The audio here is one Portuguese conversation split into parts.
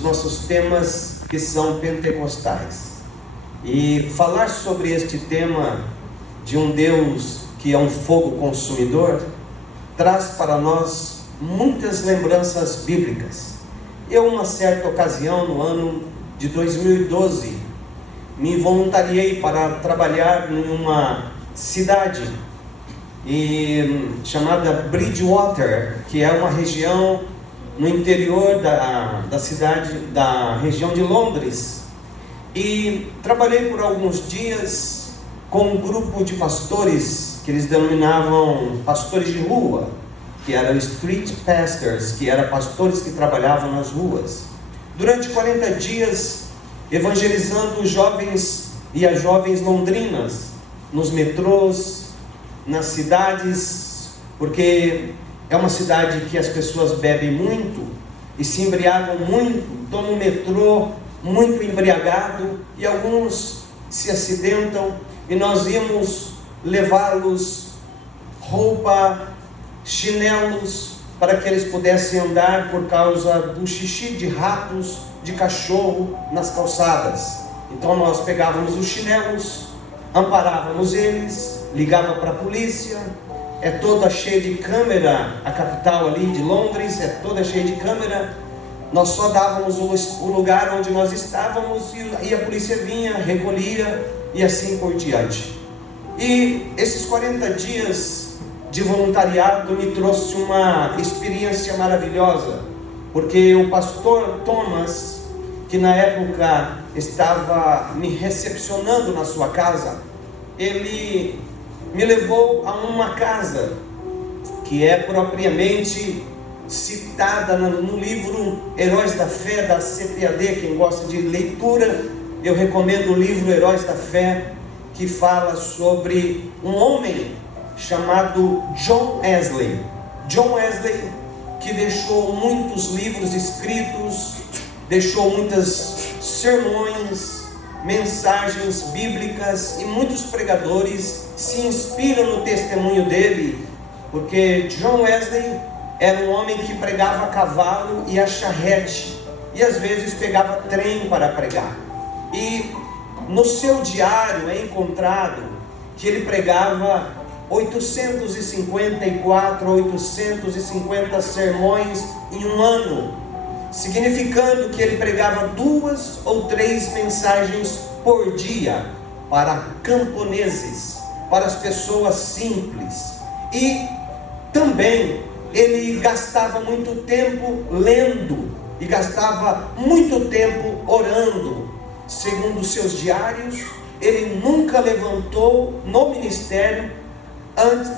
nossos temas que são pentecostais. E falar sobre este tema de um Deus que é um fogo consumidor traz para nós muitas lembranças bíblicas. Eu, uma certa ocasião, no ano de 2012, me voluntariei para trabalhar em uma cidade chamada Bridgewater, que é uma região no interior da cidade, da região de Londres. E trabalhei por alguns dias com um grupo de pastores que eles denominavam pastores de rua, que eram street pastors, que eram pastores que trabalhavam nas ruas. Durante 40 dias, evangelizando os jovens e as jovens londrinas, nos metrôs, nas cidades, porque é uma cidade que as pessoas bebem muito e se embriagam muito, tomam o metrô muito embriagado e alguns se acidentam, e nós íamos levá-los roupa, chinelos, para que eles pudessem andar por causa do xixi de ratos, de cachorro nas calçadas. Então nós pegávamos os chinelos, amparávamos eles, ligava para a polícia. É toda cheia de câmera, a capital ali de Londres é toda cheia de câmera. Nós só dávamos o lugar onde nós estávamos e a polícia vinha, recolhia e assim por diante. E esses 40 dias de voluntariado me trouxe uma experiência maravilhosa, porque o pastor Thomas, que na época estava me recepcionando na sua casa, ele me levou a uma casa que é propriamente citada no livro Heróis da Fé, da CPAD. Quem gosta de leitura, eu recomendo o livro Heróis da Fé, que fala sobre um homem chamado John Wesley. John Wesley, que deixou muitos livros escritos, deixou muitos sermões, mensagens bíblicas, e muitos pregadores se inspiram no testemunho dele, porque John Wesley era um homem que pregava a cavalo e a charrete, e às vezes pegava trem para pregar. E no seu diário é encontrado que ele pregava 854 a 850 sermões em um ano, significando que ele pregava 2 ou 3 mensagens por dia para camponeses, para as pessoas simples. E também ele gastava muito tempo lendo e gastava muito tempo orando. Segundo seus diários, ele nunca levantou no ministério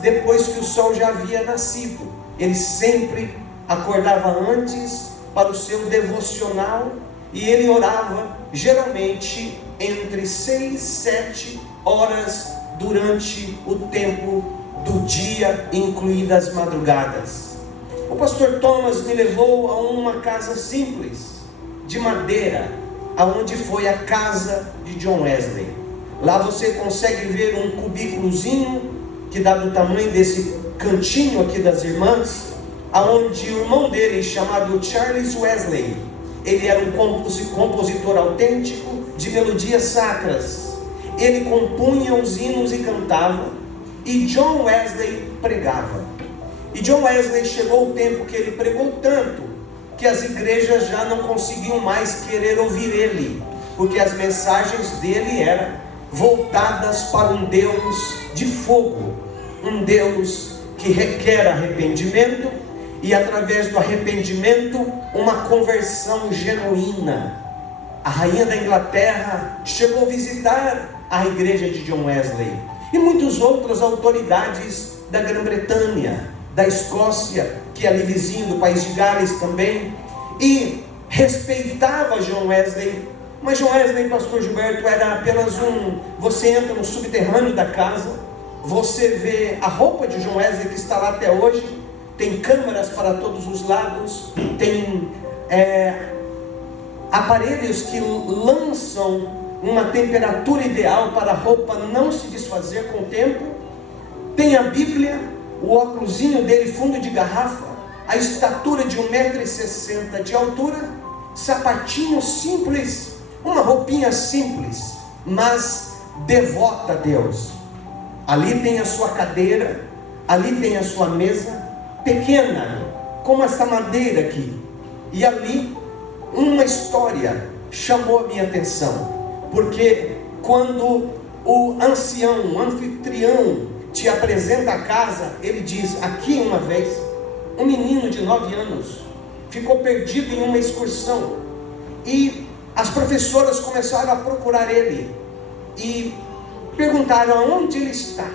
depois que o sol já havia nascido. Ele sempre acordava antes para o seu devocional, e ele orava geralmente entre 6 e 7 horas durante o tempo do dia, incluídas as madrugadas. O pastor Thomas me levou a uma casa simples, de madeira, aonde foi a casa de John Wesley. Lá você consegue ver um cubículozinho que dá do tamanho desse cantinho aqui das irmãs, aonde o irmão dele, chamado Charles Wesley, ele era um compositor autêntico de melodias sacras. Ele compunha os hinos e cantava, e John Wesley pregava. E John Wesley, chegou o tempo que ele pregou tanto que as igrejas já não conseguiam mais querer ouvir ele, porque as mensagens dele eram voltadas para um Deus de fogo, um Deus que requer arrependimento, e através do arrependimento, uma conversão genuína. A rainha da Inglaterra chegou a visitar a igreja de John Wesley, e muitas outras autoridades da Grã-Bretanha, da Escócia, que é ali vizinho do país de Gales também, e respeitava John Wesley. Mas John Wesley, pastor Gilberto, era apenas você entra no subterrâneo da casa, você vê a roupa de John Wesley, que está lá até hoje, tem câmeras para todos os lados, tem aparelhos que lançam uma temperatura ideal para a roupa não se desfazer com o tempo. Tem a Bíblia, o óculosinho dele fundo de garrafa, a estatura de 1,60 m de altura, sapatinho simples, uma roupinha simples, mas devota a Deus. Ali tem a sua cadeira, ali tem a sua mesa, pequena, como essa madeira aqui. E ali, uma história chamou a minha atenção, porque quando o ancião, o anfitrião, te apresenta a casa, ele diz: aqui uma vez, um menino de 9 anos ficou perdido em uma excursão, e as professoras começaram a procurar ele, e perguntaram aonde ele está.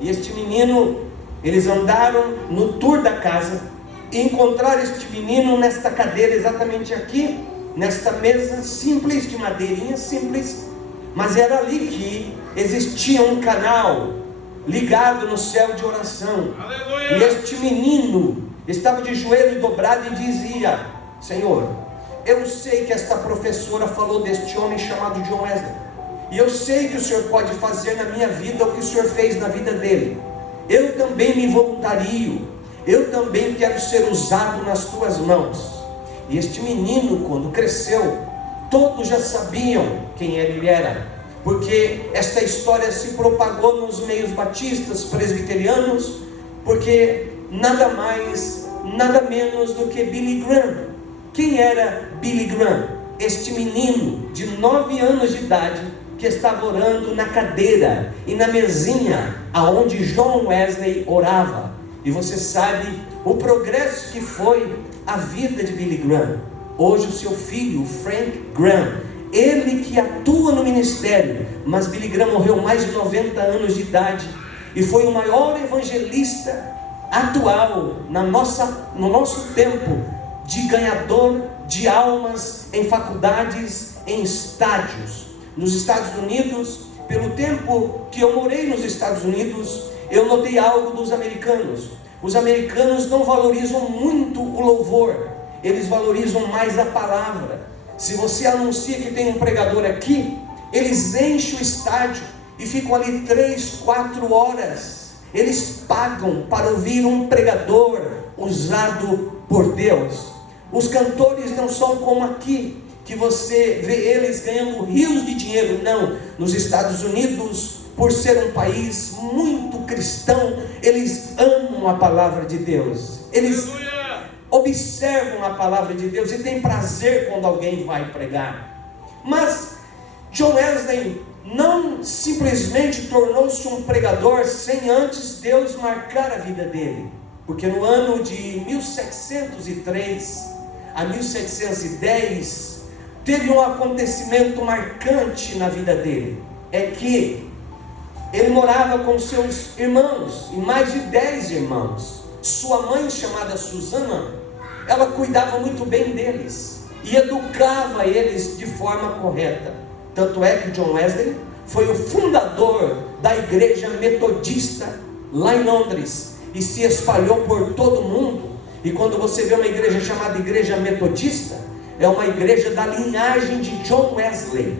E este menino, eles andaram no tour da casa, e encontraram este menino nesta cadeira, exatamente aqui, nesta mesa simples, de madeirinha simples, mas era ali que existia um canal ligado no céu de oração. Aleluia! E este menino estava de joelho dobrado e dizia: Senhor, eu sei que esta professora falou deste homem chamado John Wesley, e eu sei que o Senhor pode fazer na minha vida o que o Senhor fez na vida dele. Eu também me voluntario, eu também quero ser usado nas tuas mãos. E este menino, quando cresceu, todos já sabiam quem ele era, porque esta história se propagou nos meios batistas, presbiterianos, porque nada mais, nada menos do que Billy Graham. Quem era Billy Graham? Este menino de 9 anos de idade, que estava orando na cadeira e na mesinha aonde John Wesley orava. E você sabe o progresso que foi a vida de Billy Graham. Hoje o seu filho, Frank Graham, ele que atua no ministério, mas Billy Graham morreu mais de 90 anos de idade, e foi o maior evangelista atual no nosso tempo, de ganhador de almas em faculdades, em estádios. Nos Estados Unidos, pelo tempo que eu morei nos Estados Unidos, eu notei algo dos americanos. Os americanos não valorizam muito o louvor, eles valorizam mais a palavra. Se você anuncia que tem um pregador aqui, eles enchem o estádio e ficam ali 3, 4 horas. Eles pagam para ouvir um pregador usado por Deus. Os cantores não são como aqui, que você vê eles ganhando rios de dinheiro. Não, nos Estados Unidos, por ser um país muito cristão, eles amam a palavra de Deus, eles observam a palavra de Deus e têm prazer quando alguém vai pregar. Mas John Wesley não simplesmente tornou-se um pregador sem antes Deus marcar a vida dele, porque no ano de 1703 a 1710 teve um acontecimento marcante na vida dele. É que ele morava com seus irmãos, e mais de 10 irmãos. Sua mãe, chamada Susana, ela cuidava muito bem deles e educava eles de forma correta. Tanto é que John Wesley foi o fundador da igreja metodista lá em Londres, e se espalhou por todo o mundo. E quando você vê uma igreja chamada igreja metodista, é uma igreja da linhagem de John Wesley.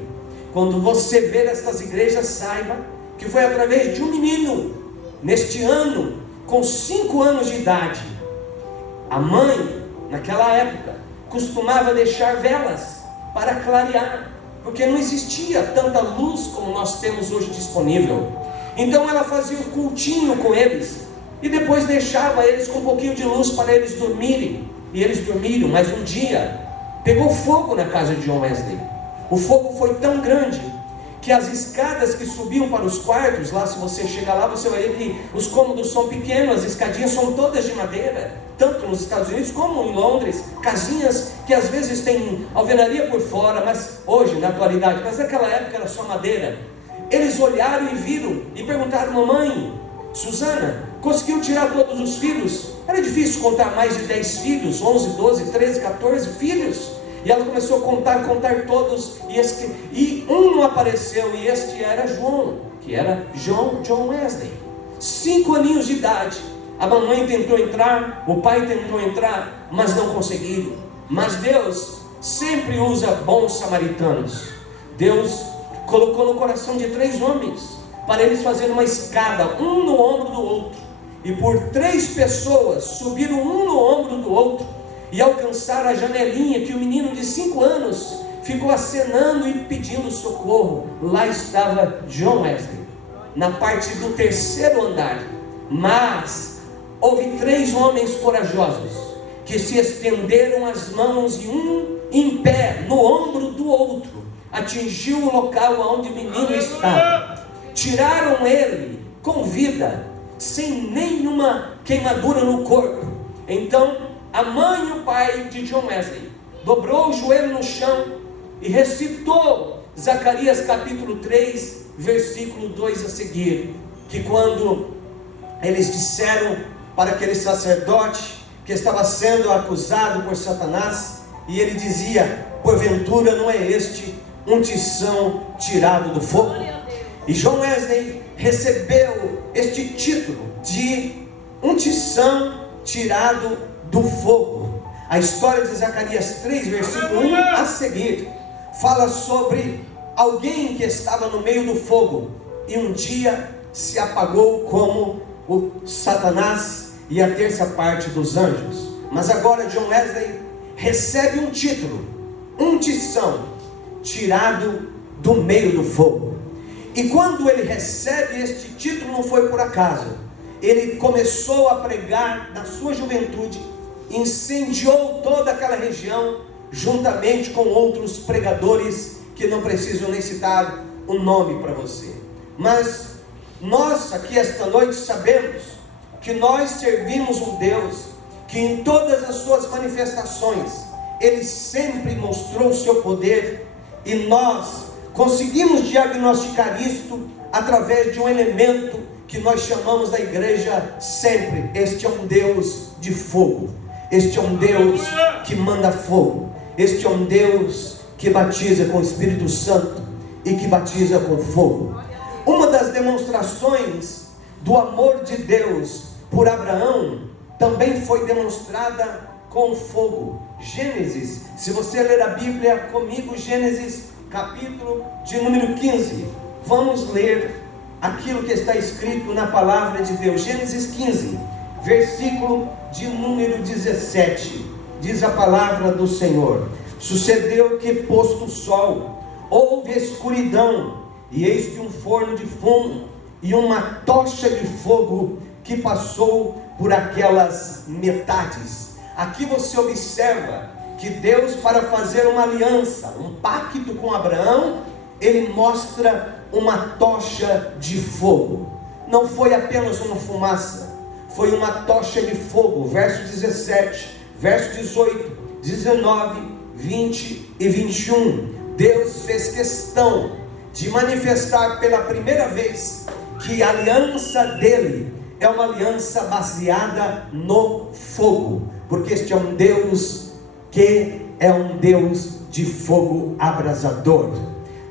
Quando você ver essas igrejas, saiba que foi através de um menino, neste ano, com 5 anos de idade. A mãe, naquela época, costumava deixar velas para clarear, porque não existia tanta luz como nós temos hoje disponível. Então ela fazia o cultinho com eles, e depois deixava eles com um pouquinho de luz para eles dormirem. E eles dormiram, mas um dia pegou fogo na casa de John Wesley. O fogo foi tão grande que as escadas que subiam para os quartos, lá, se você chegar lá, você vai ver que os cômodos são pequenos, as escadinhas são todas de madeira, tanto nos Estados Unidos como em Londres, casinhas que às vezes tem alvenaria por fora, mas hoje, na atualidade, mas naquela época era só madeira. Eles olharam e viram, e perguntaram: mamãe, Susana, conseguiu tirar todos os filhos? Era difícil contar mais de 10 filhos, 11, 12, 13, 14 filhos. E ela começou a contar todos, e um não apareceu, e este era João, que era John Wesley. 5 aninhos de idade. A mamãe tentou entrar, o pai tentou entrar, mas não conseguiram. Mas Deus sempre usa bons samaritanos. Deus colocou no coração de 3 homens, para eles fazerem uma escada, um no ombro do outro. E por 3 pessoas subiram um no ombro do outro, e alcançaram a janelinha que o menino de 5 anos ficou acenando e pedindo socorro. Lá estava John Wesley, na parte do 3º andar. Mas houve 3 homens corajosos que se estenderam as mãos, e um em pé no ombro do outro atingiu o local onde o menino estava. Tiraram ele com vida, sem nenhuma queimadura no corpo. Então a mãe e o pai de John Wesley dobrou o joelho no chão e recitou Zacarias capítulo 3, versículo 2 a seguir, que quando eles disseram para aquele sacerdote que estava sendo acusado por Satanás, e ele dizia: porventura não é este um tição tirado do fogo? E John Wesley recebeu este título de um tição tirado do fogo. A história de Zacarias 3, versículo 1 a seguir, fala sobre alguém que estava no meio do fogo e um dia se apagou, como o Satanás e a 3ª parte dos anjos. Mas agora John Wesley recebe um título, um tição tirado do meio do fogo. E quando ele recebe este título, não foi por acaso. Ele começou a pregar na sua juventude, incendiou toda aquela região, juntamente com outros pregadores que não preciso nem citar o nome para você. Mas nós aqui esta noite sabemos que nós servimos um Deus que em todas as suas manifestações Ele sempre mostrou o seu poder, e nós conseguimos diagnosticar isto através de um elemento que nós chamamos da igreja sempre: este é um Deus de fogo, este é um Deus que manda fogo, este é um Deus que batiza com o Espírito Santo e que batiza com fogo. Uma das demonstrações do amor de Deus por Abraão também foi demonstrada com fogo. Gênesis, se você ler a Bíblia comigo, Gênesis capítulo de número 15, vamos ler aquilo que está escrito na palavra de Deus. Gênesis 15, versículo de número 17, diz a palavra do Senhor: sucedeu que, posto o sol, houve escuridão, e eis que um forno de fumo e uma tocha de fogo que passou por aquelas metades. Aqui você observa que Deus, para fazer uma aliança, um pacto com Abraão, Ele mostra uma tocha de fogo. Não foi apenas uma fumaça, foi uma tocha de fogo. Verso 17, verso 18, 19, 20 e 21. Deus fez questão de manifestar pela primeira vez que a aliança dele é uma aliança baseada no fogo, porque este é um Deus que é um Deus de fogo abrasador.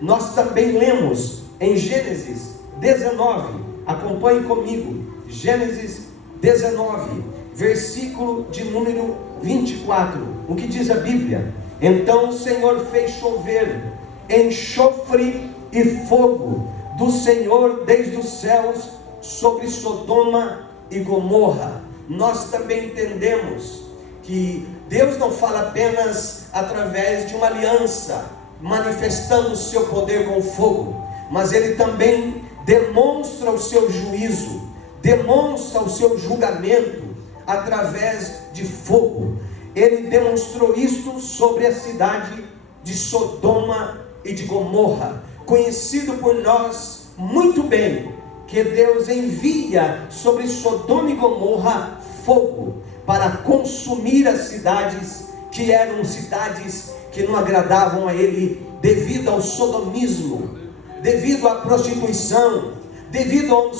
Nós também lemos em Gênesis 19, acompanhe comigo, Gênesis 19, versículo de número 24, o que diz a Bíblia: então o Senhor fez chover enxofre e fogo do Senhor desde os céus sobre Sodoma e Gomorra. Nós também entendemos que Deus não fala apenas através de uma aliança, manifestando o seu poder com fogo, mas Ele também demonstra o seu juízo, demonstra o seu julgamento através de fogo. Ele demonstrou isto sobre a cidade de Sodoma e de Gomorra, conhecido por nós muito bem, que Deus envia sobre Sodoma e Gomorra fogo para consumir as cidades, que eram cidades que não agradavam a Ele, devido ao sodomismo, devido à prostituição, devido ao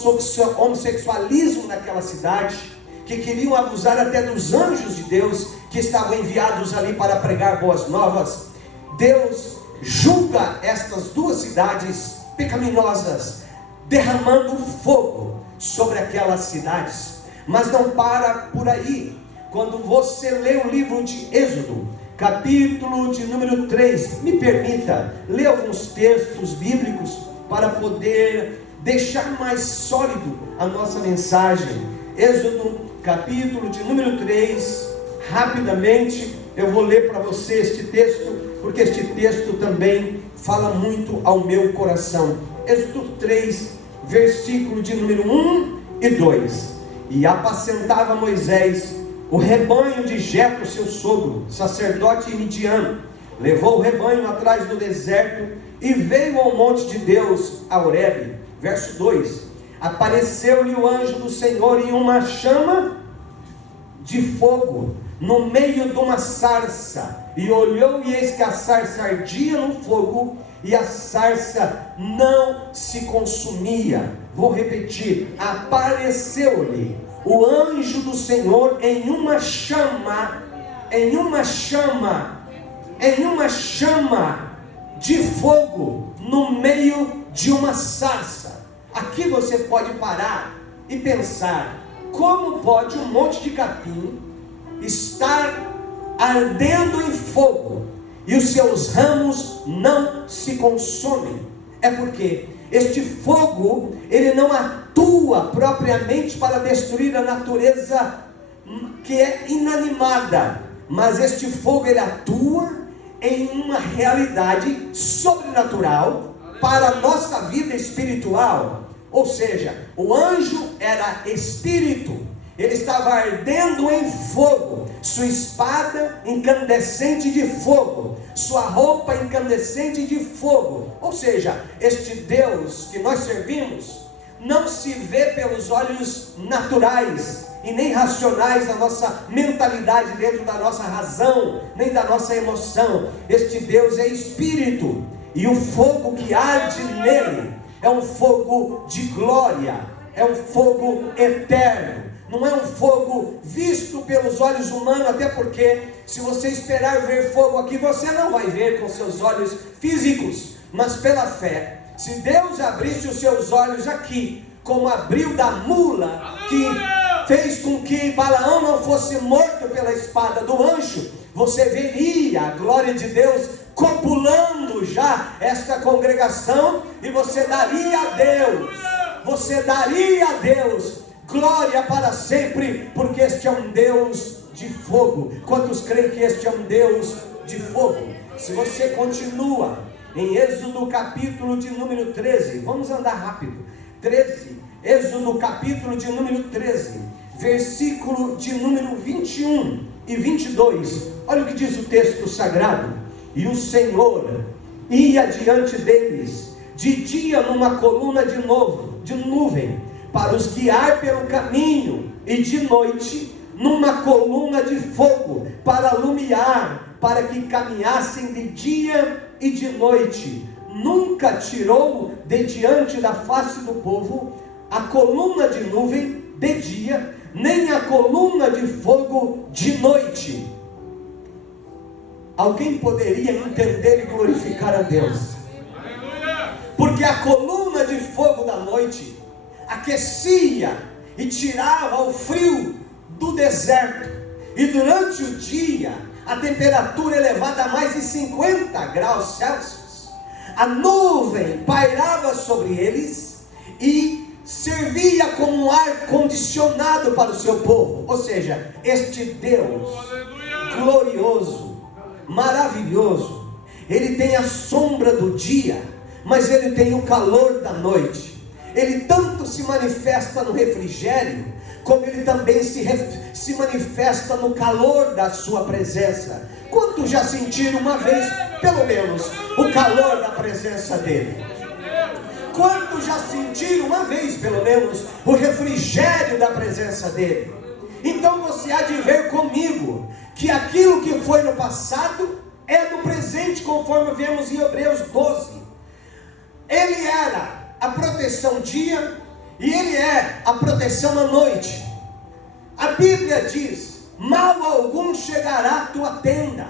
homossexualismo naquela cidade, que queriam abusar até dos anjos de Deus, que estavam enviados ali para pregar boas novas. Deus julga estas duas cidades pecaminosas, derramando fogo sobre aquelas cidades. Mas não para por aí. Quando você lê o livro de Êxodo, capítulo de número 3, me permita ler alguns textos bíblicos para poder deixar mais sólido a nossa mensagem. Êxodo, capítulo de número 3, Rapidamente eu vou ler para você este texto, porque este texto também fala muito ao meu coração. Êxodo 3, versículo de número 1 e 2. E apacentava Moisés o rebanho de Jetro, seu sogro, sacerdote em Midian. Levou o rebanho atrás do deserto e veio ao monte de Deus, a Horebe. Verso 2: apareceu-lhe o anjo do Senhor em uma chama de fogo, no meio de uma sarça, e olhou, e eis que a sarça ardia no fogo, e a sarça não se consumia. Vou repetir: apareceu-lhe o anjo do Senhor em uma chama de fogo, no meio de uma sarça. Aqui você pode parar e pensar: como pode um monte de capim estar ardendo em fogo e os seus ramos não se consomem? É porque este fogo, ele não atua propriamente para destruir a natureza que é inanimada, mas este fogo, ele atua em uma realidade sobrenatural para a nossa vida espiritual. Ou seja, o anjo era espírito, ele estava ardendo em fogo, sua espada incandescente de fogo, sua roupa incandescente de fogo. Ou seja, este Deus que nós servimos não se vê pelos olhos naturais e nem racionais da nossa mentalidade, dentro da nossa razão, nem da nossa emoção. Este Deus é espírito, e o fogo que arde nele é um fogo de glória, é um fogo eterno. Não é um fogo visto pelos olhos humanos, até porque se você esperar ver fogo aqui, você não vai ver com seus olhos físicos, mas pela fé. Se Deus abrisse os seus olhos aqui, como abriu da mula, que fez com que Balaão não fosse morto pela espada do anjo, você veria a glória de Deus copulando já esta congregação, e você daria a Deus glória para sempre, porque este é um Deus de fogo. Quantos creem que este é um Deus de fogo? Se você continua em Êxodo capítulo de número 13, vamos andar rápido, 13, Êxodo capítulo de número 13, versículo de número 21 e 22, olha o que diz o texto sagrado: e o Senhor ia diante deles, de dia numa coluna de nuvem, para os guiar pelo caminho, e de noite numa coluna de fogo, para alumiar, para que caminhassem de dia e de noite. Nunca tirou de diante da face do povo a coluna de nuvem de dia, nem a coluna de fogo de noite. Alguém poderia entender e glorificar a Deus? Porque a coluna de fogo da noite aquecia e tirava o frio do deserto, e durante o dia a temperatura elevada a mais de 50 graus Celsius, a nuvem pairava sobre eles e servia como um ar condicionado para o seu povo. Ou seja, este Deus glorioso, maravilhoso, ele tem a sombra do dia, mas ele tem o calor da noite. Ele tanto se manifesta no refrigério, como ele também se manifesta no calor da sua presença. Quantos já sentiram uma vez, pelo menos, o calor da presença dele? Quantos já sentiram uma vez, pelo menos, o refrigério da presença dele? Então você há de ver comigo que aquilo que foi no passado é do presente, conforme vemos em Hebreus 12. Ele era a proteção dia, e ele é a proteção à noite. A Bíblia diz: mal algum chegará à tua tenda.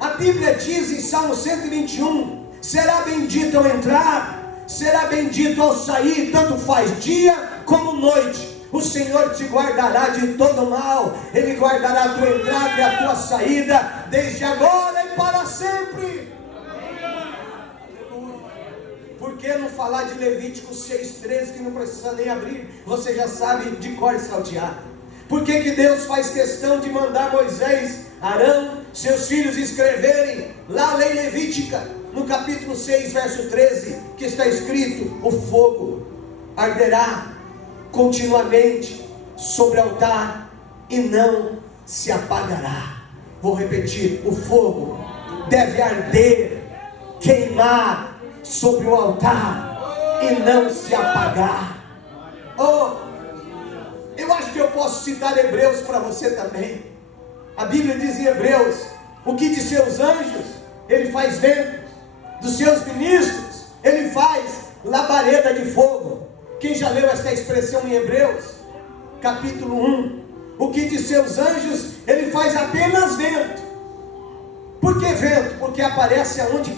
A Bíblia diz em Salmo 121, será bendito ao entrar, será bendito ao sair, tanto faz dia como noite. O Senhor te guardará de todo mal, Ele guardará a tua entrada e a tua saída, desde agora e para sempre. Por que não falar de Levítico 6,13, que não precisa nem abrir, você já sabe de cor e salteado? Por que que Deus faz questão de mandar Moisés, Arão, seus filhos escreverem lá a lei levítica, no capítulo 6, verso 13, que está escrito: o fogo arderá continuamente sobre o altar e não se apagará. Vou repetir: o fogo deve arder, queimar sobre o altar e não se apagar. Eu acho que eu posso citar Hebreus para você também. A Bíblia diz em Hebreus: o que de seus anjos ele faz vento, dos seus ministros ele faz labareda de fogo. Quem já leu esta expressão em Hebreus capítulo 1? O que de seus anjos ele faz apenas vento. Por que vento? Porque aparece aonde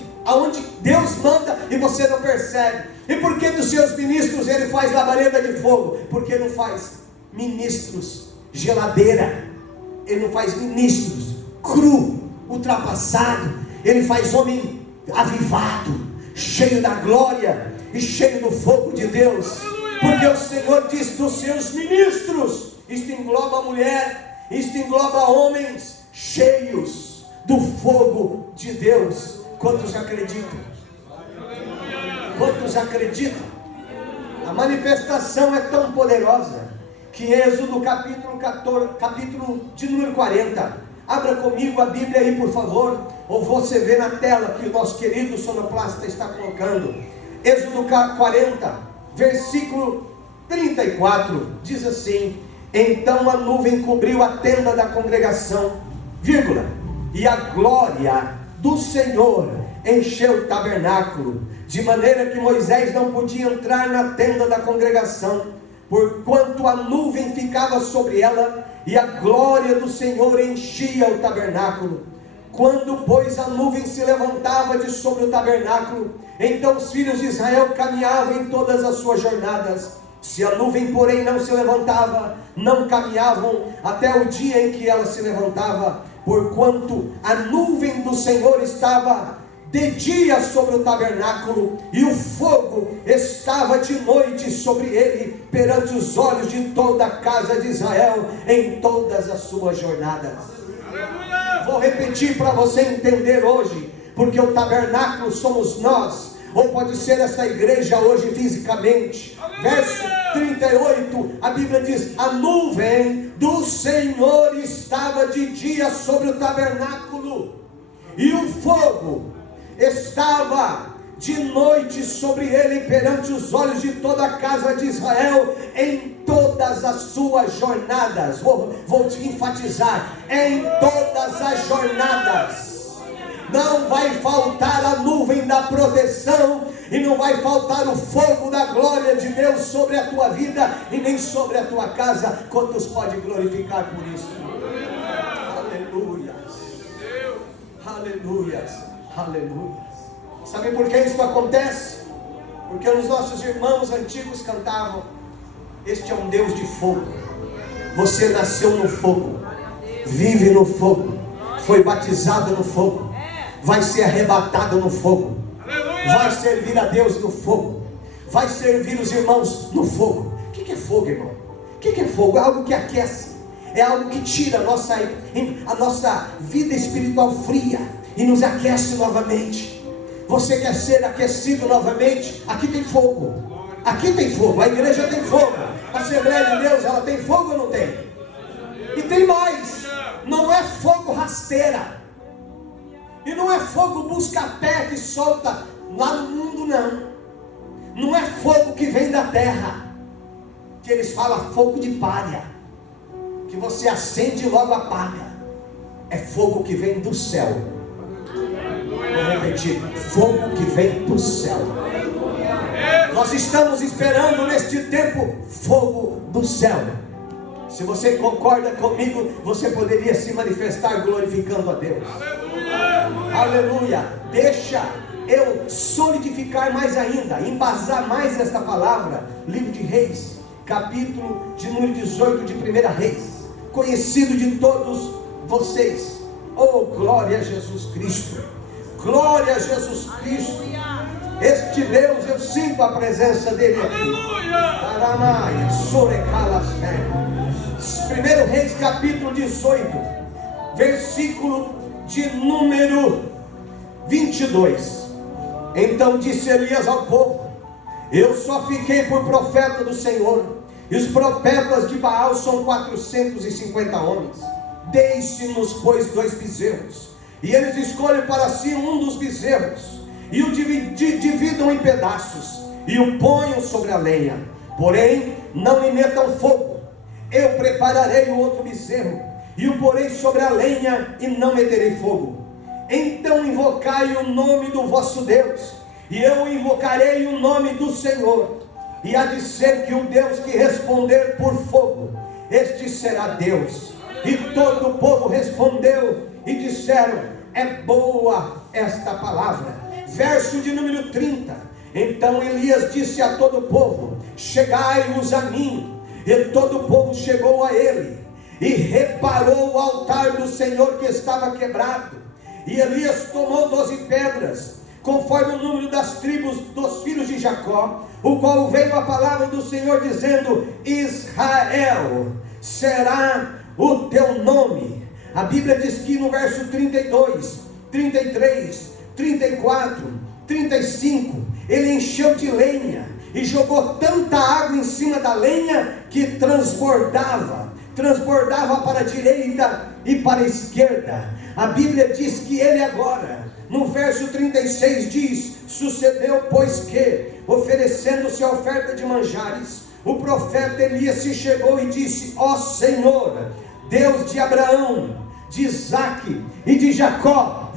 Deus manda e você não percebe. E por que dos seus ministros ele faz labareda de fogo? Porque não faz ministros geladeira, ele não faz ministros cru, ultrapassado. Ele faz homem avivado, cheio da glória e cheio do fogo de Deus. Porque o Senhor diz dos seus ministros. Isto engloba a mulher, isto engloba homens cheios do fogo de Deus. Quantos acreditam? Quantos acreditam? A manifestação é tão poderosa que em Êxodo capítulo de número 40, abra comigo a Bíblia aí, por favor, ou você vê na tela que o nosso querido sonoplasta está colocando. Êxodo 40, versículo 34, diz assim: então a nuvem cobriu a tenda da congregação, vírgula, e a glória do Senhor encheu o tabernáculo, de maneira que Moisés não podia entrar na tenda da congregação, porquanto a nuvem ficava sobre ela, e a glória do Senhor enchia o tabernáculo. Quando, pois, a nuvem se levantava de sobre o tabernáculo, então os filhos de Israel caminhavam em todas as suas jornadas. Se a nuvem, porém, não se levantava, não caminhavam até o dia em que ela se levantava, porquanto a nuvem do Senhor estava de dia sobre o tabernáculo, e o fogo estava de noite sobre ele, perante os olhos de toda a casa de Israel, em todas as suas jornadas. Aleluia! Vou repetir para você entender hoje, porque o tabernáculo somos nós, ou pode ser essa igreja hoje fisicamente. Verso 38, a Bíblia diz: a nuvem do Senhor estava de dia sobre o tabernáculo, e o fogo estava de noite sobre ele, perante os olhos de toda a casa de Israel, em todas as suas jornadas. Vou te enfatizar: em todas as jornadas. Não vai faltar a nuvem da proteção, e não vai faltar o fogo da glória de Deus sobre a tua vida, e nem sobre a tua casa. Quantos podem glorificar por isso? Aleluia, aleluia, aleluia. Sabe por que isso acontece? Porque os nossos irmãos antigos cantavam: este é um Deus de fogo. Você nasceu no fogo, vive no fogo, foi batizado no fogo, vai ser arrebatado no fogo, vai servir a Deus no fogo, vai servir os irmãos no fogo. O que é fogo, irmão? O que é fogo? É algo que aquece, é algo que tira a nossa vida espiritual fria e nos aquece novamente. Você quer ser aquecido novamente? Aqui tem fogo, aqui tem fogo, a igreja tem fogo, a Assembleia de Deus, ela tem fogo ou não tem? E tem mais, não é fogo rasteira, e não é fogo busca-pé que solta lá no mundo, não é fogo que vem da terra, que eles falam fogo de palha, que você acende e logo apaga. É fogo que vem do céu. Vou repetir: fogo que vem do céu. Nós estamos esperando neste tempo fogo do céu. Se você concorda comigo, você poderia se manifestar glorificando a Deus. Aleluia! Deixa eu solidificar mais ainda, embasar mais esta palavra. Livro de Reis, capítulo de número 18 de 1 Reis, conhecido de todos vocês. Oh, glória a Jesus Cristo! Glória a Jesus Cristo! Este Deus, eu sinto a presença dele aqui. Aleluia! 1 Reis capítulo 18, versículo de número 22. Então disse Elias ao povo: eu só fiquei por profeta do Senhor, e os profetas de Baal são 450 homens. Deixe-nos, pois, 2 bezerros, e eles escolhem para si um dos bezerros, e o dividam em pedaços, e o ponham sobre a lenha, porém não lhe metam fogo. Eu prepararei o outro bezerro, e o porei sobre a lenha, e não meterei fogo. Então invocai o nome do vosso Deus, e eu invocarei o nome do Senhor, e há de ser que o Deus que responder por fogo, este será Deus. E todo o povo respondeu e disseram: é boa esta palavra. Verso de número 30. Então Elias disse a todo o povo: chegai-vos a mim. E todo o povo chegou a ele, e reparou o altar do Senhor que estava quebrado. E Elias tomou 12 pedras, conforme o número das tribos dos filhos de Jacó, o qual veio a palavra do Senhor dizendo: Israel será o teu nome. A Bíblia diz que no verso 32, 33, 34, 35, ele encheu de lenha e jogou tanta água em cima da lenha que transbordava para a direita e para a esquerda. A Bíblia diz que ele agora, no verso 36 diz: sucedeu pois que, oferecendo-se a oferta de manjares, o profeta Elias se chegou e disse: ó Senhor, Deus de Abraão, de Isaque e de Jacó,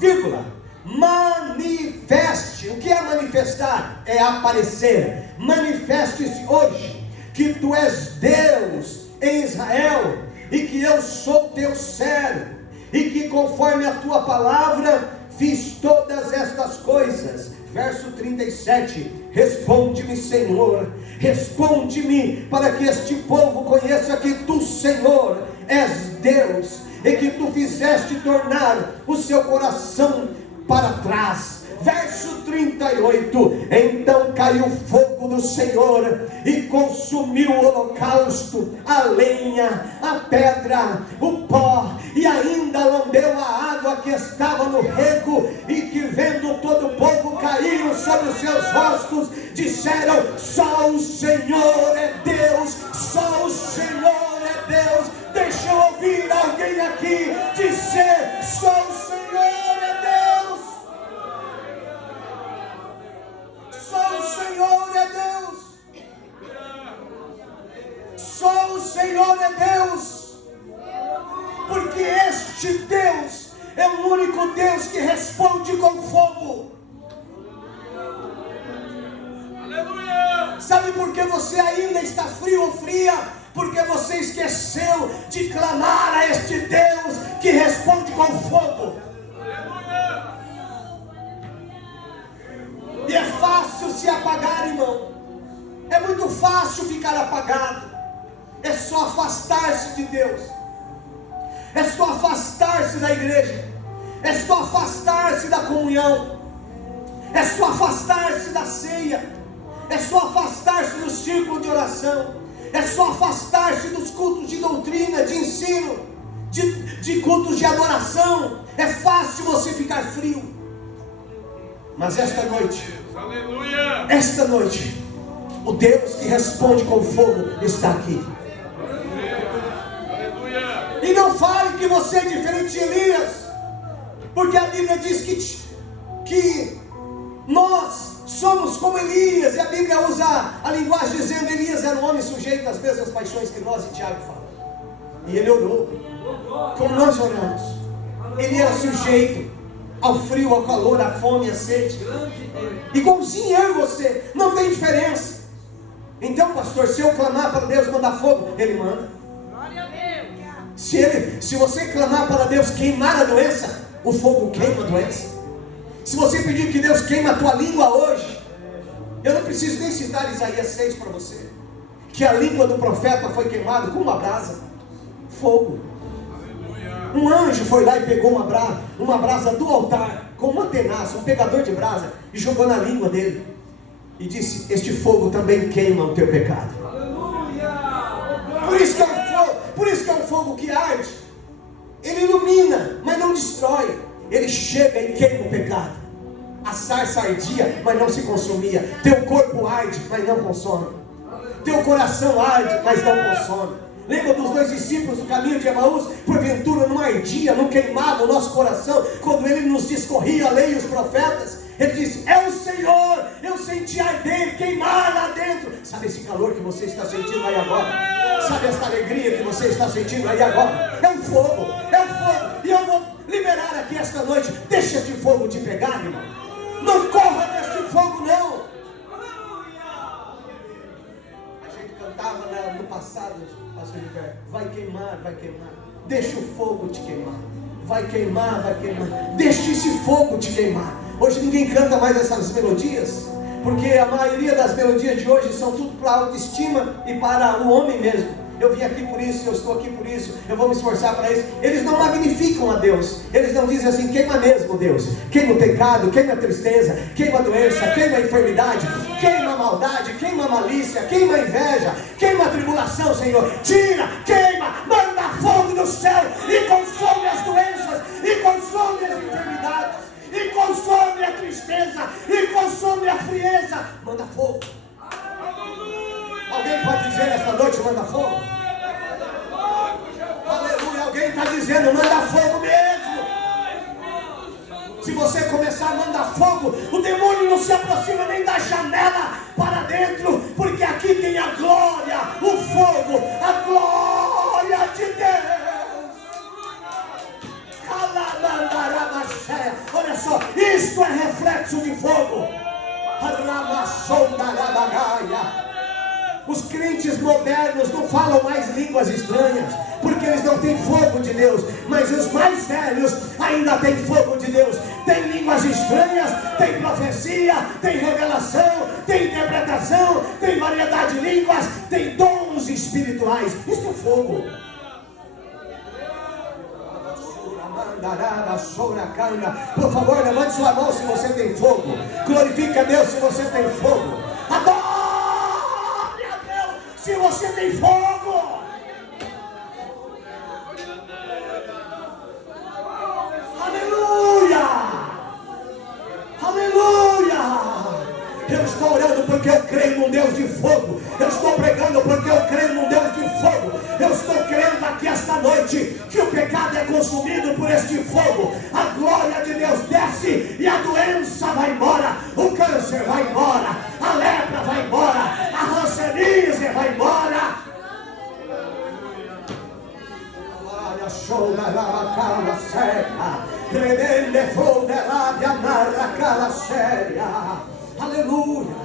manifeste. O que é manifestar? É aparecer. Manifeste-se hoje que tu és Deus em Israel, e que eu sou teu servo, e que conforme a tua palavra fiz todas estas coisas. Verso 37, responde-me, Senhor, responde-me, para que este povo conheça que tu, Senhor, és Deus, e que tu fizeste tornar o seu coração para trás. Verso 38, então caiu o fogo do Senhor e consumiu o holocausto, a lenha, a pedra, o pó, e ainda lambeu a água que estava no rego, e que vendo todo o povo caíram sobre os seus rostos, disseram: só o Senhor é Deus, só o Senhor é Deus. Deixa eu ouvir alguém aqui dizer: só o Senhor é Deus. Só o Senhor é Deus. Só o Senhor é Deus. Porque este Deus é o único Deus que responde com fogo. Aleluia! Sabe por que você ainda está frio ou fria? Porque você esqueceu de clamar a este Deus que responde com fogo. Aleluia! E é fácil se apagar, irmão. É muito fácil ficar apagado. É só afastar-se de Deus. É só afastar-se da igreja. É só afastar-se da comunhão. É só afastar-se da ceia. É só afastar-se do círculo de oração. É só afastar-se dos cultos de doutrina, de ensino, de cultos de adoração. É fácil você ficar frio. Mas esta noite, aleluia, esta noite, o Deus que responde com fogo está aqui. Aleluia. E não fale que você é diferente de Elias, porque a Bíblia diz que nós somos como Elias, e a Bíblia usa a linguagem dizendo: Elias era um homem sujeito às mesmas paixões que nós, e Tiago fala. E ele orou, como nós oramos. Ele era sujeito ao frio, ao calor, à fome, à sede, igualzinho eu e você, não tem diferença. Então, pastor, se eu clamar para Deus mandar fogo, Ele manda. Se você clamar para Deus queimar a doença, o fogo queima a doença. Se você pedir que Deus queime a tua língua hoje, eu não preciso nem citar Isaías 6 para você, que a língua do profeta foi queimada com uma brasa, fogo. Um anjo foi lá e pegou uma brasa do altar, com uma tenaça, um pegador de brasa, e jogou na língua dele, e disse: este fogo também queima o teu pecado. Por isso que é o fogo. Por isso que é um fogo que arde. Ele ilumina, mas não destrói. Ele chega e queima o pecado. A sarça ardia, mas não se consumia. Teu corpo arde, mas não consome. Teu coração arde, mas não consome. Lembra dos 2 discípulos do caminho de Emaús? Porventura não ardia, não queimava o nosso coração quando ele nos discorria a lei e os profetas? Ele disse: é o Senhor, eu senti arder, queimar lá dentro. Sabe esse calor que você está sentindo aí agora? Sabe essa alegria que você está sentindo aí agora? É um fogo, é um fogo. E eu vou liberar aqui esta noite. Deixa este fogo te pegar, irmão. Não corra deste fogo, não. A gente cantava no passado, pastor Gilberto, vai queimar, vai queimar. Deixa o fogo te queimar. Vai queimar, vai queimar. Deixa esse fogo te queimar. Hoje ninguém canta mais essas melodias, porque a maioria das melodias de hoje são tudo para a autoestima e para o homem mesmo. Eu vim aqui por isso, eu estou aqui por isso, eu vou me esforçar para isso. Eles não magnificam a Deus. Eles não dizem assim: queima mesmo, Deus. Queima o pecado, queima a tristeza, queima a doença, queima a enfermidade, queima a maldade, queima a malícia, queima a inveja, queima a tribulação, Senhor. Tira, queima, manda fogo do céu e consome as doenças, e consome as enfermidades, e consome a tristeza, e consome a frieza. Manda fogo. Alguém pode dizer nesta noite: manda fogo? Aleluia. Alguém está dizendo: manda fogo mesmo. Se você começar a mandar fogo, o demônio não se aproxima nem da janela para dentro, porque aqui tem a glória, o fogo, a glória de Deus. Olha só, isto é reflexo de fogo. Os crentes modernos não falam mais línguas estranhas, porque eles não têm fogo de Deus. Mas os mais velhos ainda têm fogo de Deus. Tem línguas estranhas, tem profecia, tem revelação, tem interpretação, tem variedade de línguas, tem dons espirituais. Isso é fogo. Por favor, levante sua mão se você tem fogo. Glorifique a Deus se você tem fogo. Adore a Deus se você tem fogo. Aleluia, aleluia. Eu estou orando porque eu creio num Deus de fogo. Eu estou pregando porque eu creio num Deus de fogo. Eu estou crendo aqui esta noite que o pecado é consumido por este fogo. A glória de Deus desce e a doença vai embora. O câncer vai embora. A lepra vai embora. A ranceníase vai embora. Aleluia,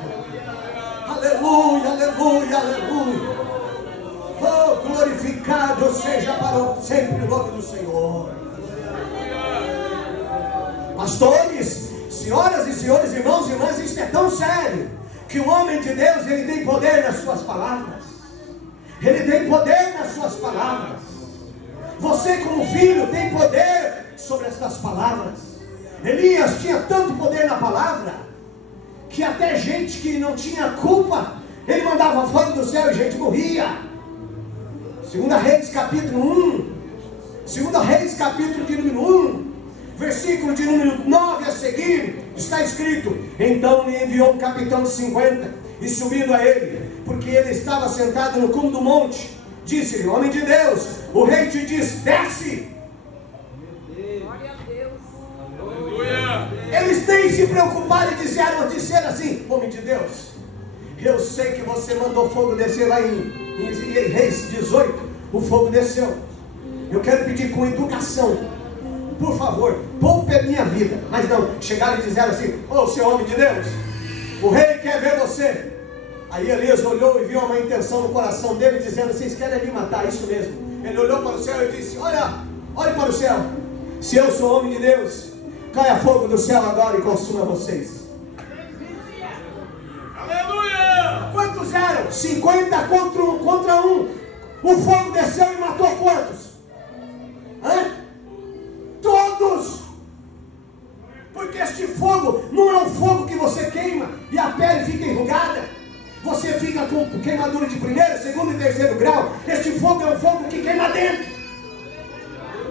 aleluia, aleluia, aleluia. Oh, glorificado seja para sempre o nome do Senhor. Pastores, senhoras e senhores, irmãos e irmãs, isso é tão sério que o homem de Deus, ele tem poder nas suas palavras. Ele tem poder nas suas palavras. Você como filho tem poder sobre essas palavras. Elias tinha tanto poder na palavra que até gente que não tinha culpa, ele mandava fogo do céu e gente morria. 2 Reis capítulo 1, 2 Reis capítulo de número 1, versículo de número 9 a seguir, está escrito: então lhe enviou um capitão de 50, e subindo a ele, porque ele estava sentado no cume do monte, disse-lhe: homem de Deus, o rei te diz, desce. Glória a Deus. Eles nem se preocuparam e disseram assim: homem de Deus, eu sei que você mandou fogo descer lá em Reis 18, o fogo desceu. Eu quero pedir com educação, por favor, poupe a minha vida. Mas não, chegaram e disseram assim: ô seu homem de Deus, o rei quer ver você. Aí Elias olhou e viu uma intenção no coração dele, dizendo: vocês querem me matar, isso mesmo. Ele olhou para o céu e disse: olhe para o céu. Se eu sou homem de Deus, caia fogo do céu agora e consuma vocês. Aleluia! Quantos eram? 50 contra um. O fogo desceu e matou quantos? Todos. Porque este fogo não é um fogo que você queima e a pele fica enrugada. Você fica com queimadura de primeiro, segundo e terceiro grau. Este fogo é um fogo que queima dentro.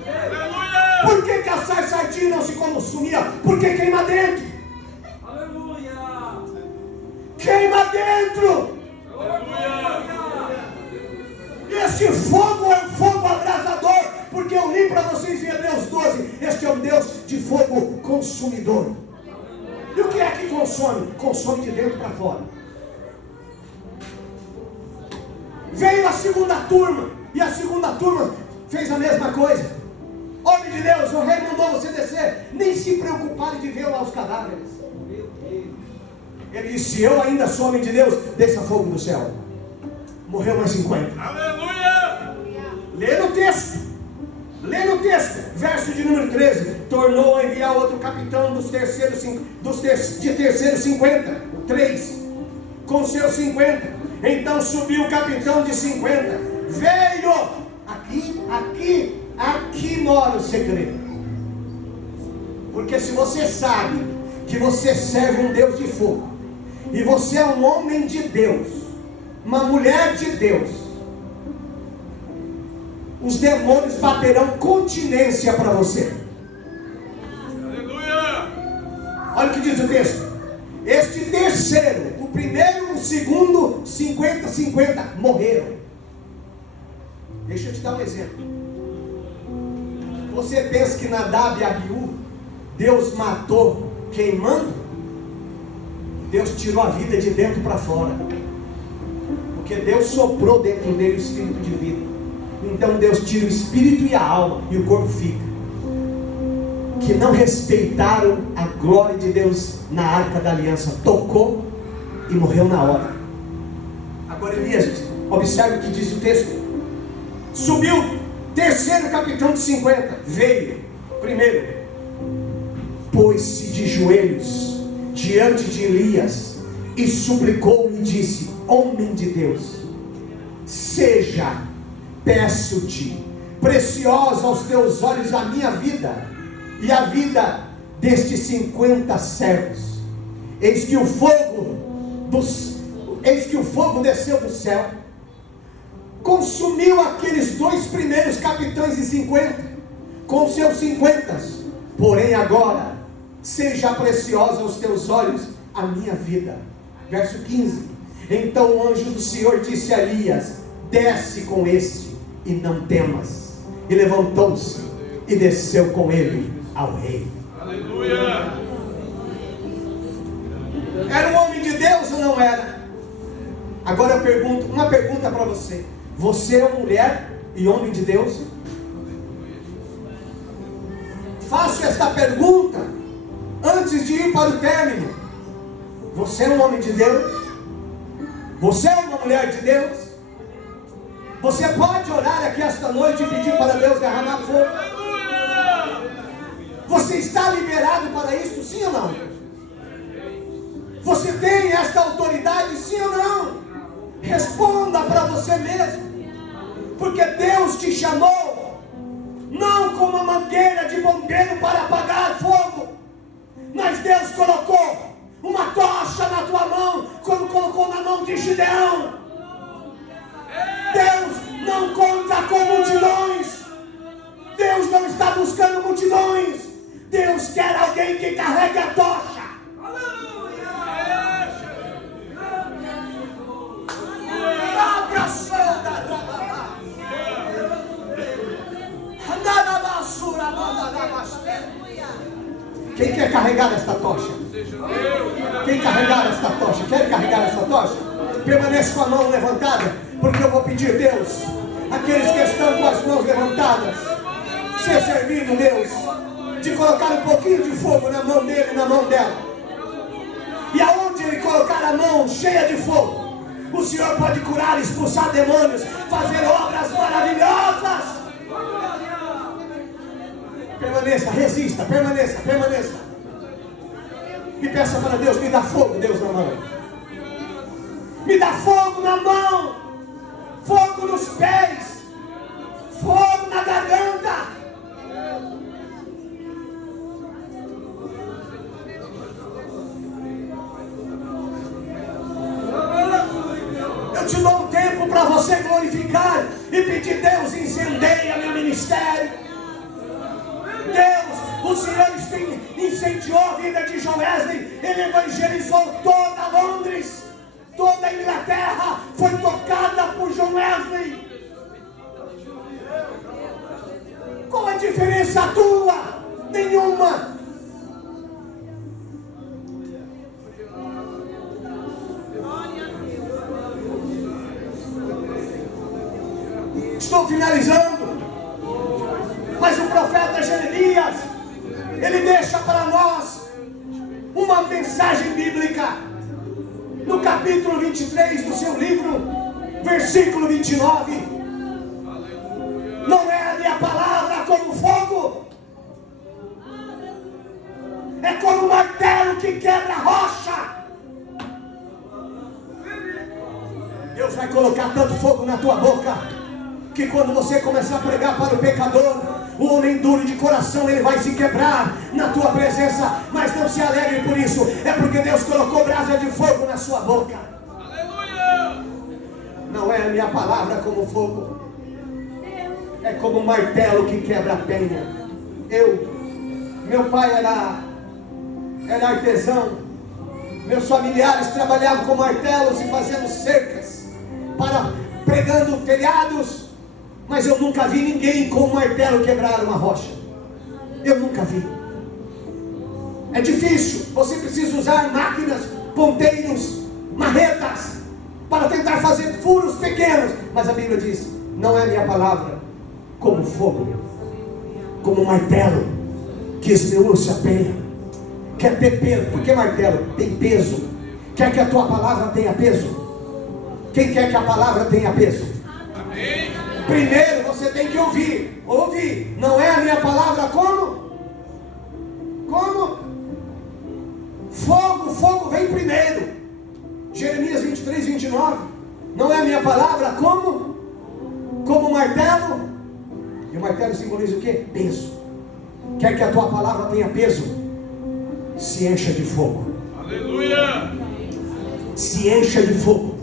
Aleluia! Por que a sardinha não se consumia? Porque queima dentro. Aleluia! Queima dentro. Aleluia! Este fogo é um fogo abrasador, porque eu li para vocês em Hebreus 12, este é um Deus de fogo consumidor. E o que é que consome? Consome de dentro para fora. Veio a segunda turma, e a segunda turma fez a mesma coisa. Homem de Deus, o rei mandou você descer, nem se preocuparem de ver lá os cadáveres. Ele disse: se eu ainda sou homem de Deus, desça fogo do céu. Morreu mais 50. Aleluia! Lê no texto. Lê no texto. Verso de número 13. Tornou a enviar outro capitão de terceiro 50. 3. Com seus 50. Então subiu o capitão de 50. Veio. Aqui mora o segredo. Porque se você sabe que você serve um Deus de fogo, e você é um homem de Deus, uma mulher de Deus, os demônios baterão continência para você. Aleluia! Olha o que diz o texto. Este terceiro, o primeiro, o segundo, 50 morreram. Deixa eu te dar um exemplo. Você pensa que Nadab e Abiú Deus matou queimando? Deus tirou a vida de dentro para fora, porque Deus soprou dentro dele o espírito de vida. Então Deus tira o espírito e a alma, e o corpo fica. Que não respeitaram a glória de Deus na arca da aliança, tocou e morreu na hora. Agora Elias, observe o que diz o texto. Subiu terceiro capitão de 50, veio primeiro, pôs-se de joelhos diante de Elias e suplicou-lhe e disse: homem de Deus, seja, peço-te, preciosa aos teus olhos a minha vida e a vida destes 50 servos. Eis que o fogo desceu do céu, consumiu aqueles dois primeiros capitães de 50 com seus 50. Porém agora seja preciosa aos teus olhos a minha vida. Verso 15. Então o anjo do Senhor disse a Elias: desce com este e não temas. E levantou-se e desceu com ele ao rei. Aleluia! Era um homem de Deus ou não era? Agora eu pergunto, uma pergunta para você: você é mulher e homem de Deus? Faço esta pergunta antes de ir para o término. Você é um homem de Deus? Você é uma mulher de Deus? Você pode orar aqui esta noite e pedir para Deus derramar fogo? Você está liberado para isso, sim ou não? Você tem esta autoridade, sim ou não? Responda para você mesmo. Porque Deus te chamou não como uma mangueira de bombeiro para apagar fogo, mas Deus colocou uma tocha na tua mão, como colocou na mão de Gideão. Deus não conta com multidões. Deus não está buscando multidões. Deus quer alguém que carregue a tocha. Abra a solda. Quem quer carregar esta tocha? Quem carregar esta tocha? Quer carregar esta tocha? Permaneça com a mão levantada, porque eu vou pedir, Deus, aqueles que estão com as mãos levantadas, ser servido, Deus, de colocar um pouquinho de fogo na mão dele e na mão dela. E aonde ele colocar a mão cheia de fogo, o Senhor pode curar, expulsar demônios, fazer obras maravilhosas. Permaneça, resista, permaneça. E peça para Deus: me dá fogo, Deus, na mão. Me dá fogo na mão, fogo nos pés, fogo na garganta. Eu te dou um tempo para você glorificar e pedir: Deus, incendeia meu ministério. Deus, o Senhor incendiou a vida de John Wesley. Ele evangelizou toda Londres, toda a Inglaterra foi tocada por John Wesley. Qual a diferença tua? Nenhuma. Estou finalizando. Mas o profeta Jeremias, ele deixa para nós uma mensagem bíblica. No capítulo 23 do seu livro, versículo 29. Não é a minha palavra como fogo, é como um martelo que quebra a rocha. Deus vai colocar tanto fogo na tua boca, que quando você começar a pregar para o pecador, o homem duro de coração, ele vai se quebrar na tua presença. Mas não se alegre por isso, é porque Deus colocou brasa de fogo na sua boca. Aleluia! Não é a minha palavra como fogo, é como um martelo que quebra a penha. Meu pai era artesão. Meus familiares trabalhavam com martelos e fazendo cercas, pregando telhados. Mas eu nunca vi ninguém com um martelo quebrar uma rocha. Eu nunca vi. É difícil. Você precisa usar máquinas, ponteiros, marretas, para tentar fazer furos pequenos. Mas a Bíblia diz: não é minha palavra como fogo, como um martelo que esmiuça a penha. Quer ter peso? Por que martelo? Tem peso. Quer que a tua palavra tenha peso? Quem quer que a palavra tenha peso? Amém. Primeiro você tem que ouvir. Ouvir. Não é a minha palavra como? Como? Fogo. Fogo vem primeiro. Jeremias 23, 29. Não é a minha palavra como? Como martelo. E o martelo simboliza o quê? Peso. Quer que a tua palavra tenha peso? Se encha de fogo. Aleluia! Se encha de fogo.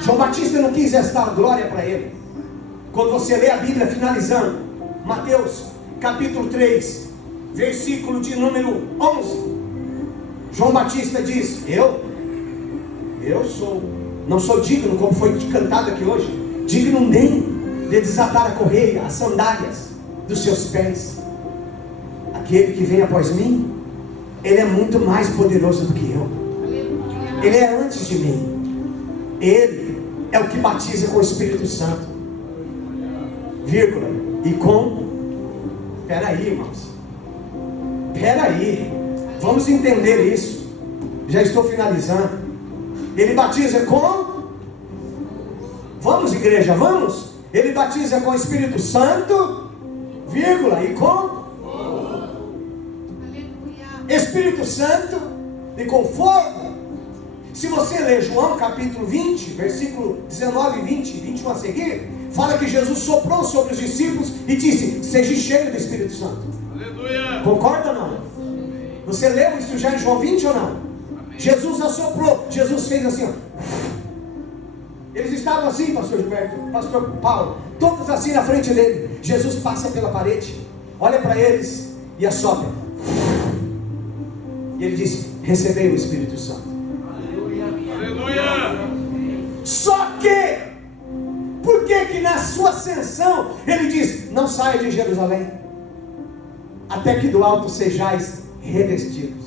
João Batista não quis esta glória para ele. Quando você lê a Bíblia finalizando, Mateus capítulo 3, versículo de número 11, João Batista diz: não sou digno, como foi cantado aqui hoje, digno nem de desatar a correia, as sandálias dos seus pés. Aquele que vem após mim, ele é muito mais poderoso do que eu. Ele é antes de mim. Ele é o que batiza com o Espírito Santo. Vírgula. E com... Peraí, irmãos. Peraí. Vamos entender isso. Já estou finalizando. Ele batiza com... Vamos, igreja, vamos? Ele batiza com o Espírito Santo, vírgula, e com... Espírito Santo e com fogo. Se você ler João capítulo 20, versículo 19 e 20, 21 a seguir, fala que Jesus soprou sobre os discípulos e disse: seja cheio do Espírito Santo. Aleluia! Concorda ou não? Você leu isso já em João 20 ou não? Amém. Jesus assoprou, Jesus fez assim, ó. Eles estavam assim, pastor Gilberto, pastor Paulo, todos assim na frente dele. Jesus passa pela parede, olha para eles e assopra. E ele diz: recebei o Espírito Santo. Aleluia! Só que, por que na sua ascensão ele diz: não saia de Jerusalém, até que do alto sejais revestidos.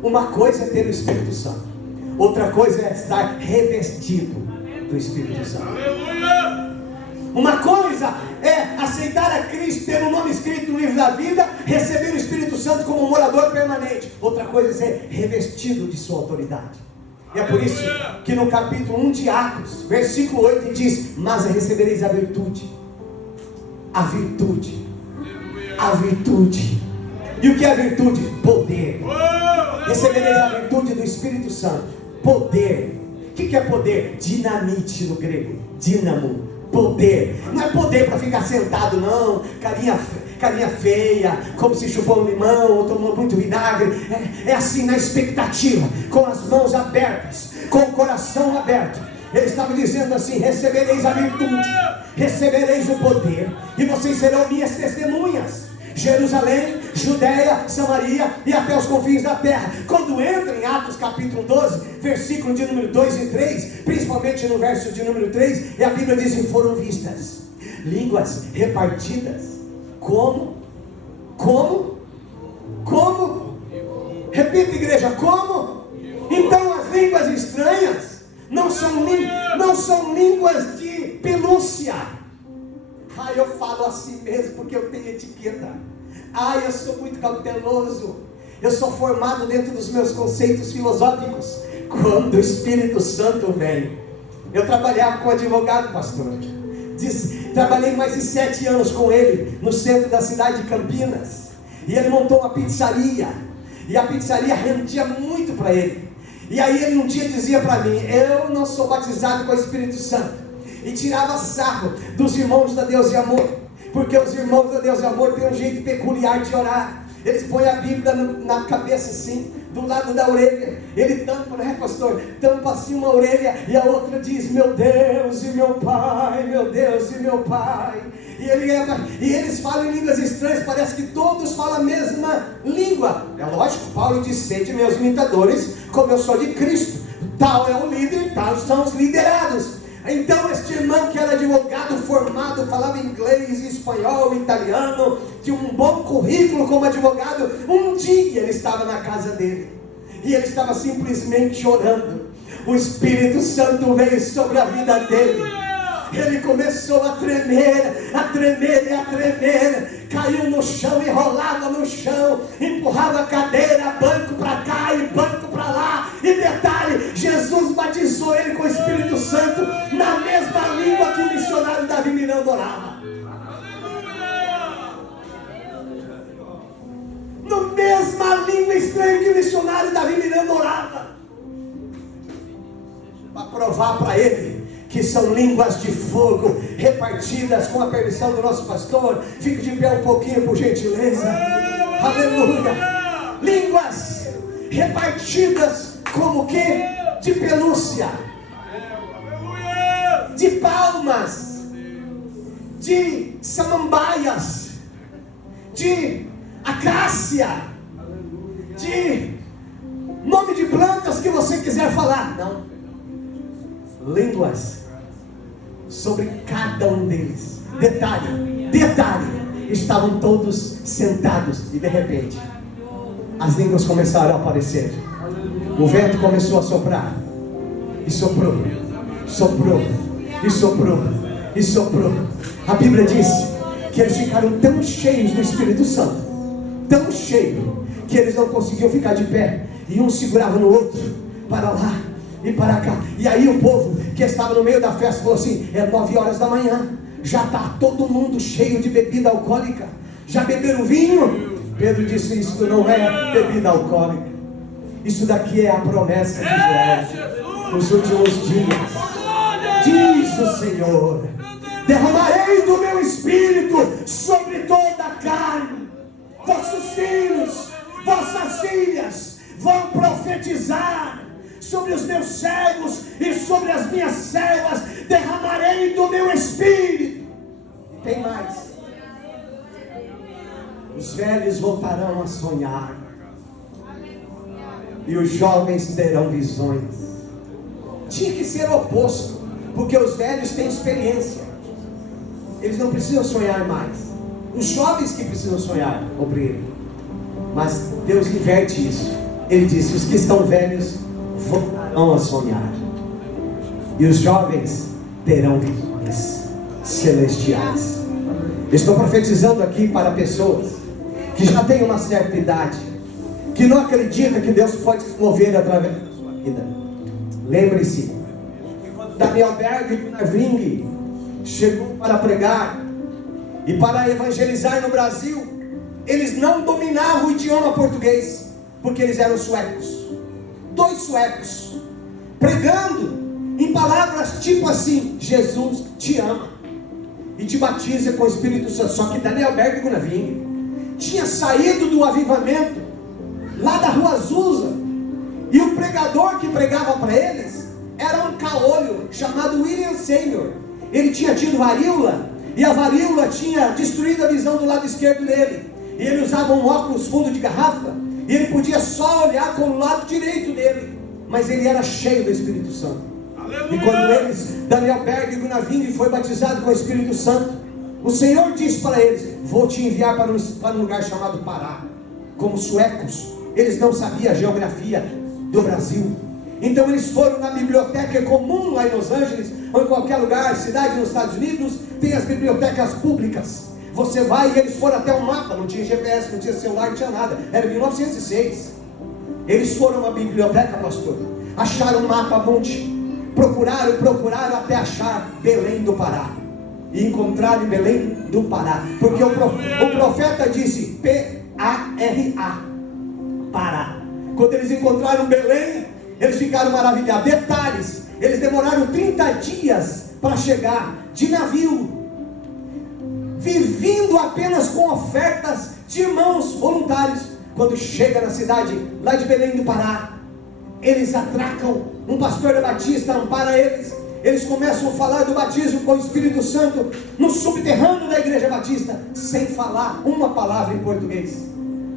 Uma coisa é ter o Espírito Santo, outra coisa é estar revestido do Espírito Santo. Aleluia! Uma coisa é aceitar a Cristo, ter o nome escrito no livro da vida, receber o Espírito Santo como um morador permanente. Outra coisa é ser revestido de sua autoridade. E é por isso que no capítulo 1 de Atos, versículo 8 diz: mas recebereis a virtude. A virtude. A virtude. E o que é a virtude? Poder. Recebereis a virtude do Espírito Santo. Poder. O que é poder? Dinamite no grego. Dínamo. Poder. Não é poder para ficar sentado, não. Carinha feia, como se chupou um limão ou tomou muito vinagre. É assim, na expectativa, com as mãos abertas, com o coração aberto, Ele estava dizendo assim: recebereis a virtude, recebereis o poder, e vocês serão minhas testemunhas. Jerusalém, Judeia, Samaria e até os confins da terra. Quando entra em Atos capítulo 12, versículo de número 2 e 3, principalmente no verso de número 3, e a Bíblia diz que foram vistas línguas repartidas. Como? Repita, igreja, como? Então as línguas estranhas não são línguas de pelúcia. Eu falo assim mesmo porque eu tenho etiqueta. Eu sou muito cauteloso. Eu sou formado dentro dos meus conceitos filosóficos. Quando o Espírito Santo vem. Eu trabalhava com advogado, pastor. Trabalhei mais de 7 anos com ele no centro da cidade de Campinas. E ele montou uma pizzaria. E a pizzaria rendia muito para ele. E aí ele um dia dizia para mim: eu não sou batizado com o Espírito Santo. E tirava sarro dos irmãos da Deus e Amor, porque os irmãos da Deus e Amor têm um jeito peculiar de orar. Eles põem a Bíblia na cabeça assim, do lado da orelha. Ele tampa, né, pastor? Tampa assim uma orelha e a outra diz: meu Deus e meu Pai, meu Deus e meu Pai. E eles falam em línguas estranhas, parece que todos falam a mesma língua. É lógico, Paulo diz: sede meus imitadores, como eu sou de Cristo. Tal é o líder, tal são os liderados. Então este irmão, que era advogado formado, falava inglês, espanhol, italiano, tinha um bom currículo como advogado. Um dia ele estava na casa dele e ele estava simplesmente orando. O Espírito Santo veio sobre a vida dele. Ele começou a tremer, a tremer e a tremer. Caiu no chão e rolava no chão, empurrava a cadeira, banco para cá e banco para lá. E detalhe, Jesus batizou ele com o Espírito Santo na mesma língua que o missionário Davi Miranda orava. Na mesma língua estranha que o missionário Davi Miranda orava. Para provar para ele que são línguas de fogo repartidas, com a permissão do nosso pastor. Fique de pé um pouquinho, por gentileza. Aleluia. Línguas repartidas como que? De pelúcia, de palmas, de samambaias, de acácia, de nome de plantas que você quiser falar. Não. Línguas sobre cada um deles. Detalhe, estavam todos sentados e de repente as línguas começaram a aparecer. O vento começou a soprar e soprou, e soprou. A Bíblia diz que eles ficaram tão cheios do Espírito Santo, tão cheios, que eles não conseguiam ficar de pé, e um segurava no outro, para lá e para cá. E aí o povo que estava no meio da festa falou assim: é 9 horas da manhã, já está todo mundo cheio de bebida alcoólica. Já beberam vinho? Pedro disse: isso não é bebida alcoólica, isso daqui é a promessa de Joel. Nos últimos dias, diz o Senhor, derramarei do meu Espírito sobre toda a carne. Vossos filhos, vossas filhas vão profetizar. Sobre os meus servos e sobre as minhas servas derramarei do meu Espírito. Tem mais. Os velhos voltarão a sonhar e os jovens terão visões. Tinha que ser o oposto, porque os velhos têm experiência, eles não precisam sonhar mais. Os jovens que precisam sonhar, obreiro. Mas Deus inverte isso. Ele disse: os que estão velhos voltarão a sonhar e os jovens terão visões celestiais. Estou profetizando aqui para pessoas que já têm uma certa idade, que não acreditam que Deus pode se mover através da sua vida. Lembre-se, quando Daniel Berg e Navring chegou para pregar e para evangelizar no Brasil, eles não dominavam o idioma português, porque eles eram suecos. 2 suecos pregando em palavras tipo assim: Jesus te ama e te batiza com o Espírito Santo. Só que Daniel Berg e Gunaving tinha saído do avivamento lá da Rua Azusa, e o pregador que pregava para eles era um cara tapa-olho chamado William Seymour. Ele tinha tido varíola, e a varíola tinha destruído a visão do lado esquerdo dele. E ele usava um óculos fundo de garrafa, e ele podia só olhar com o lado direito dele, mas ele era cheio do Espírito Santo. Aleluia. E quando Daniel Berg e Gunnar Wing foi batizado com o Espírito Santo, o Senhor disse para eles: vou te enviar para um lugar chamado Pará. Como suecos, eles não sabiam a geografia do Brasil. Então eles foram na biblioteca comum lá em Los Angeles, ou em qualquer lugar, cidade nos Estados Unidos, tem as bibliotecas públicas. Você vai e eles foram até um mapa, não tinha GPS, não tinha celular, não tinha nada, era 1906. Eles foram a uma biblioteca, pastor, acharam um mapa monte, procuraram até achar Belém do Pará. E encontraram Belém do Pará, porque o profeta disse P-A-R-A, Pará. Quando eles encontraram Belém, eles ficaram maravilhados. Detalhes, eles demoraram 30 dias para chegar de navio, vivendo apenas com ofertas de irmãos voluntários. Quando chega na cidade lá de Belém do Pará, eles atracam, um pastor da Batista ampara eles. Eles começam a falar do batismo com o Espírito Santo no subterrâneo da igreja batista, sem falar uma palavra em português.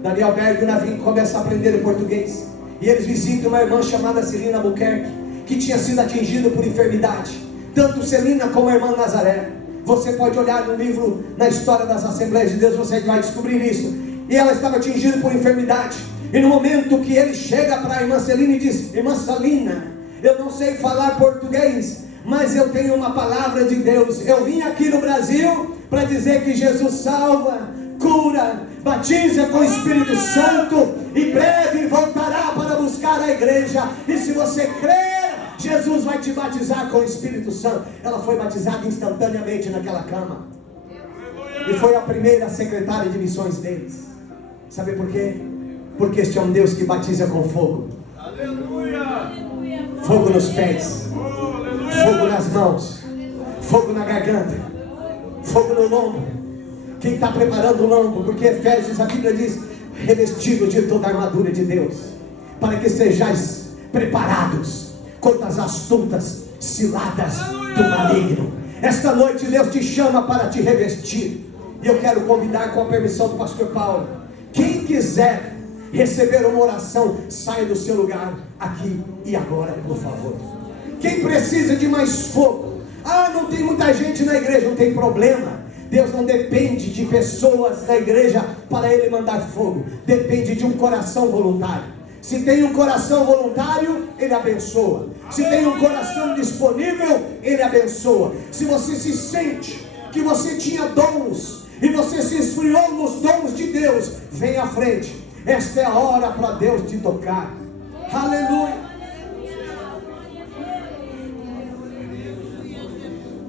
Daniel Berg e Navim começam a aprender o português, e eles visitam uma irmã chamada Celina Albuquerque, que tinha sido atingida por enfermidade, tanto Celina como a irmã Nazaré. Você pode olhar no livro, na história das Assembleias de Deus, você vai descobrir isso. E ela estava atingida por enfermidade, e no momento que ele chega para a irmã Celina e diz: irmã Celina, eu não sei falar português, mas eu tenho uma palavra de Deus. Eu vim aqui no Brasil para dizer que Jesus salva, cura, batiza com o Espírito Santo, e breve voltará para buscar a igreja. E se você crer, Jesus vai te batizar com o Espírito Santo. Ela foi batizada instantaneamente naquela cama, e foi a primeira secretária de missões deles. Sabe por quê? Porque este é um Deus que batiza com fogo. Aleluia. Fogo nos pés, fogo nas mãos, fogo na garganta, fogo no lombo. Quem está preparando o lombo? Porque Efésios, a Bíblia diz: revestido de toda a armadura de Deus, para que sejais preparados contra as astutas ciladas do maligno. Esta noite Deus te chama para te revestir, e eu quero convidar, com a permissão do pastor Paulo, quem quiser receber uma oração, saia do seu lugar aqui e agora, por favor. Quem precisa de mais fogo? Não tem muita gente na igreja, não tem problema. Deus não depende de pessoas na igreja para Ele mandar fogo, depende de um coração voluntário. Se tem um coração voluntário, Ele abençoa. Se tem um coração disponível, Ele abençoa. Se você se sente que você tinha dons e você se esfriou nos dons de Deus, vem à frente. Esta é a hora para Deus te tocar. Aleluia.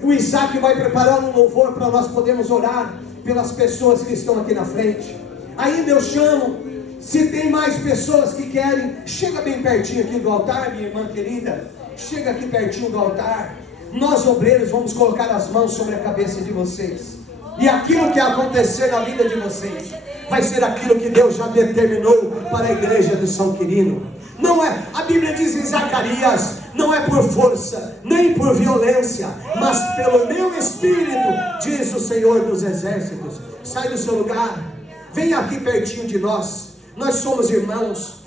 O Isaac vai preparar um louvor para nós podermos orar pelas pessoas que estão aqui na frente. Ainda eu chamo, se tem mais pessoas que querem, chega bem pertinho aqui do altar, minha irmã querida. Chega aqui pertinho do altar. Nós obreiros vamos colocar as mãos sobre a cabeça de vocês, e aquilo que acontecer na vida de vocês vai ser aquilo que Deus já determinou para a igreja do São Quirino. Não é, a Bíblia diz em Zacarias: não é por força, nem por violência, mas pelo meu Espírito, diz o Senhor dos Exércitos. Sai do seu lugar, vem aqui pertinho de nós. Nós somos irmãos,